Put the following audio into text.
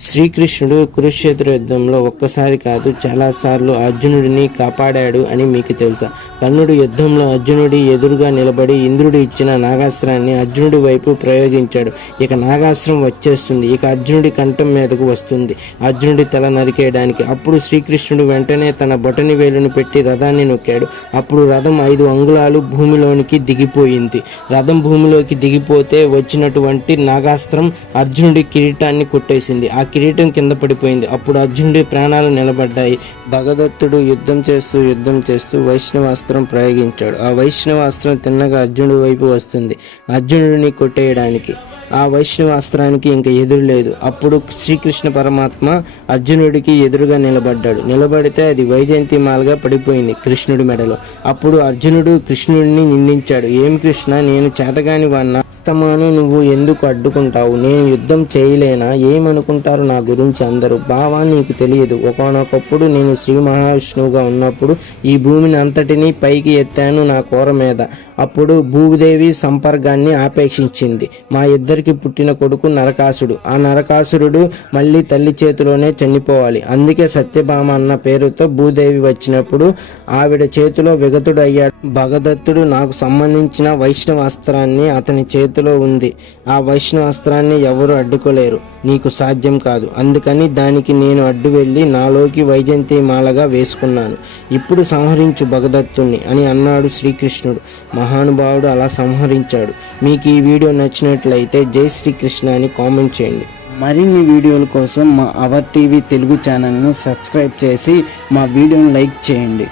శ్రీకృష్ణుడు కురుక్షేత్ర యుద్ధంలో ఒక్కసారి కాదు చాలాసార్లు అర్జునుడిని కాపాడాడు అని మీకు తెలుసా? కర్ణుడు యుద్ధంలో అర్జునుడి ఎదురుగా నిలబడి ఇంద్రుడు ఇచ్చిన నాగాస్త్రాన్ని అర్జునుడి వైపు ప్రయోగించాడు. ఇక నాగాస్త్రం వచ్చేస్తుంది. ఇక అర్జునుడి కంఠం మీదకు వస్తుంది. అర్జునుడి తల నరికేయడానికి అప్పుడు శ్రీకృష్ణుడు వెంటనే తన బొటని వేలును పెట్టి రథాన్ని నొక్కాడు. అప్పుడు రథం ఐదు అంగుళాలు భూమిలోనికి దిగిపోయింది. రథం భూమిలోకి దిగిపోతే వచ్చినటువంటి నాగాస్త్రం అర్జునుడి కిరీటాన్ని కొట్టేసింది. ఆ కిరీటం కింద పడిపోయింది. అప్పుడు అర్జునుడి ప్రాణాలు నిలబడ్డాయి. భగదత్తుడు యుద్ధం చేస్తూ యుద్ధం చేస్తూ వైష్ణవాస్త్రం ప్రయోగించాడు. ఆ వైష్ణవాస్త్రం తిన్నగా అర్జునుడి వైపు వస్తుంది అర్జునుడిని కొట్టేయడానికి. ఆ వైష్ణవాస్త్రానికి ఇంకా ఎదురు లేదు. అప్పుడు శ్రీకృష్ణ పరమాత్మ అర్జునుడికి ఎదురుగా నిలబడ్డాడు. నిలబడితే అది వైజయంతి మాలగా పడిపోయింది కృష్ణుడి మెడలో. అప్పుడు అర్జునుడు కృష్ణుడిని నిందించాడు. ఏం కృష్ణ? నేను చేతగాని వాడిన అస్తమాను నువ్వు ఎందుకు అడ్డుకుంటావు? నేను యుద్ధం చేయలేనా? ఏమనుకుంటారు నా గురించి అందరూ? బావా నీకు తెలియదు. ఒకనొకప్పుడు నేను శ్రీ మహావిష్ణువుగా ఉన్నప్పుడు ఈ భూమిని అంతటినీ పైకి ఎత్తాను నా కూర మీద. అప్పుడు భూదేవి సంపర్గాన్ని ఆపేక్షించింది. మా ఇద్దరికి పుట్టిన కొడుకు నరకాసుడు. ఆ నరకాసురుడు మళ్ళీ తల్లి చేతిలోనే చనిపోవాలి. అందుకే సత్యభామ అన్న పేరుతో భూదేవి వచ్చినప్పుడు ఆవిడ చేతిలో విగతుడు అయ్యాడు భగదత్తుడు నాకు సంబంధించిన వైష్ణవాస్త్రాన్ని అతని చేతి చేతిలో ఉంది. ఆ వైష్ణవాస్త్రాన్ని ఎవరు అడ్డుకోలేరు. నీకు సాధ్యం కాదు. అందుకని దానికి నేను అడ్డు వెళ్ళి నాలోకి వైజయంతి మాలగా వేసుకున్నాను. ఇప్పుడు సంహరించు భగదత్తుణ్ణి అని అన్నాడు శ్రీకృష్ణుడు. మహానుభావుడు అలా సంహరించాడు. మీకు ఈ వీడియో నచ్చినట్లయితే జై శ్రీకృష్ణ అని కామెంట్ చేయండి. మరిన్ని వీడియోల కోసం మా అవర్ టీవీ తెలుగు ఛానల్ను సబ్స్క్రైబ్ చేసి మా వీడియోను లైక్ చేయండి.